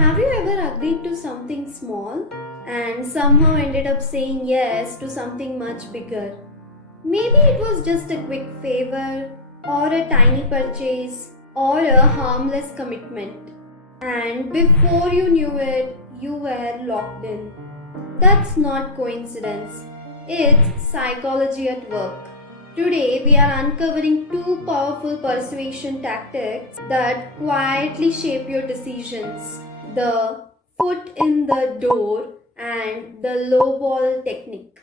Have you ever agreed to something small and somehow ended up saying yes to something much bigger? Maybe it was just a quick favor, or a tiny purchase, or a harmless commitment. And before you knew it, you were locked in. That's not coincidence, it's psychology at work. Today, we are uncovering two powerful persuasion tactics that quietly shape your decisions: the foot in the door and the lowball technique.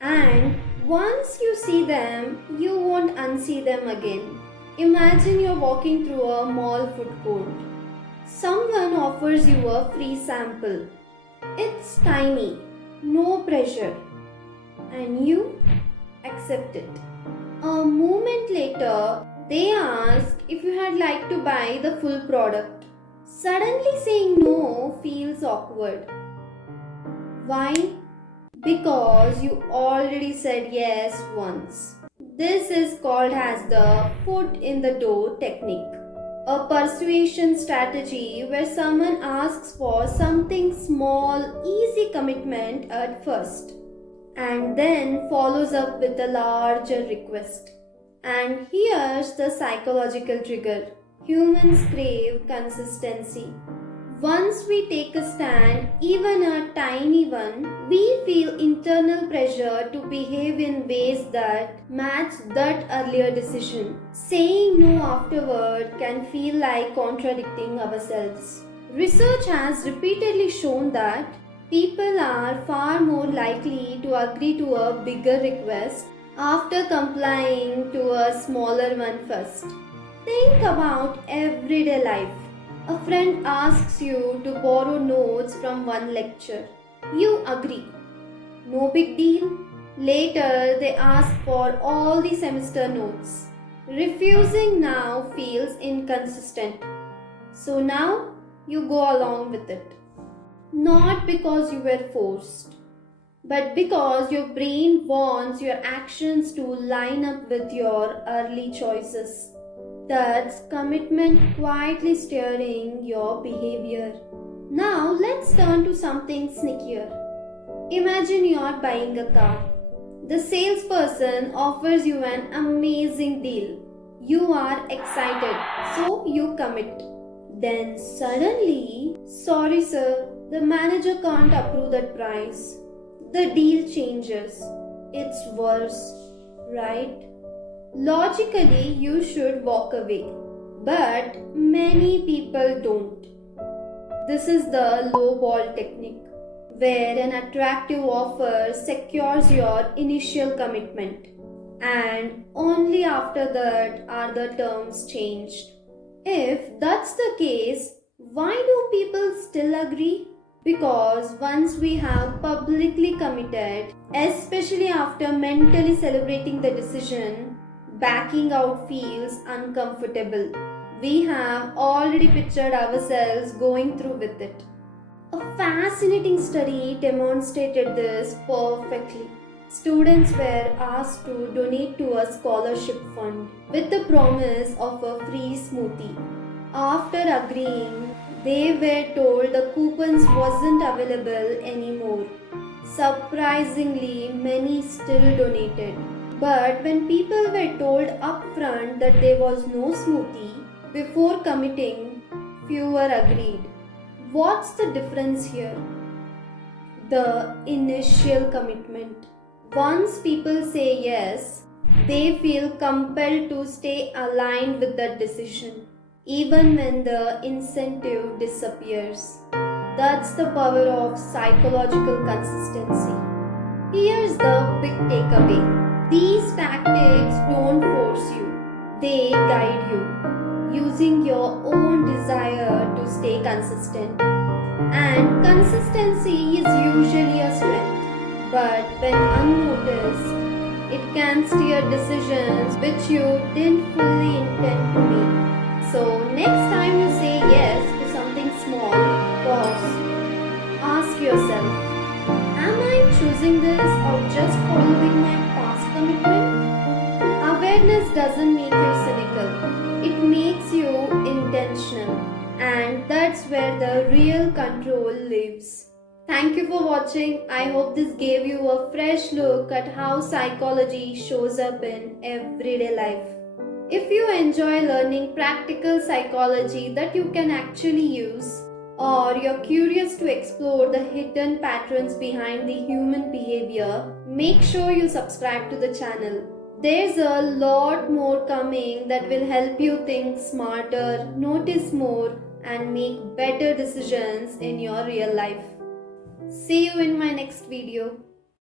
And once you see them, you won't unsee them again. Imagine you're walking through a mall food court. Someone offers you a free sample. It's tiny, no pressure, and you accept it. A moment later, they ask if you had liked to buy the full product. Suddenly saying no feels awkward. Why? Because you already said yes once. This is called as the foot in the door technique, a persuasion strategy where someone asks for something small, easy commitment at first and then follows up with a larger request. And here's the psychological trigger: humans crave consistency. Once we take a stand, even a tiny one, we feel internal pressure to behave in ways that match that earlier decision. Saying no afterward can feel like contradicting ourselves. Research has repeatedly shown that people are far more likely to agree to a bigger request after complying to a smaller one first. Think about everyday life. A friend asks you to borrow notes from one lecture. You agree. No big deal. Later, they ask for all the semester notes. Refusing now feels inconsistent. So now you go along with it. Not because you were forced, but because your brain wants your actions to line up with your early choices. That's commitment quietly steering your behavior. Now let's turn to something sneakier. Imagine you're buying a car. The salesperson offers you an amazing deal. You are excited, so you commit. Then suddenly, sorry sir, the manager can't approve that price. The deal changes. It's worse, right? Logically, you should walk away, but many people don't. This is the low ball technique, where an attractive offer secures your initial commitment, and only after that are the terms changed. If that's the case, why do people still agree? Because once we have publicly committed, especially after mentally celebrating the decision, backing out feels uncomfortable. We have already pictured ourselves going through with it. A fascinating study demonstrated this perfectly. Students were asked to donate to a scholarship fund with the promise of a free smoothie. After agreeing, they were told the coupons wasn't available anymore. Surprisingly, many still donated. But when people were told upfront that there was no smoothie before committing, fewer agreed. What's the difference here? The initial commitment. Once people say yes, they feel compelled to stay aligned with that decision, even when the incentive disappears. That's the power of psychological consistency. Here's the big takeaway: these tactics don't force you, they guide you, using your own desire to stay consistent. And consistency is usually a strength, but when unnoticed, it can steer decisions which you didn't fully intend to make. So, next time you say yes to something small, pause. Ask yourself, am I choosing this or just following my past commitment? Awareness doesn't make you cynical, it makes you intentional. And that's that's where the real control lives. Thank you for watching. I hope this gave you a fresh look at how psychology shows up in everyday life. If you enjoy learning practical psychology that you can actually use, or you're curious to explore the hidden patterns behind the human behavior, make sure you subscribe to the channel. There's a lot more coming that will help you think smarter, notice more, and make better decisions in your real life. See you in my next video.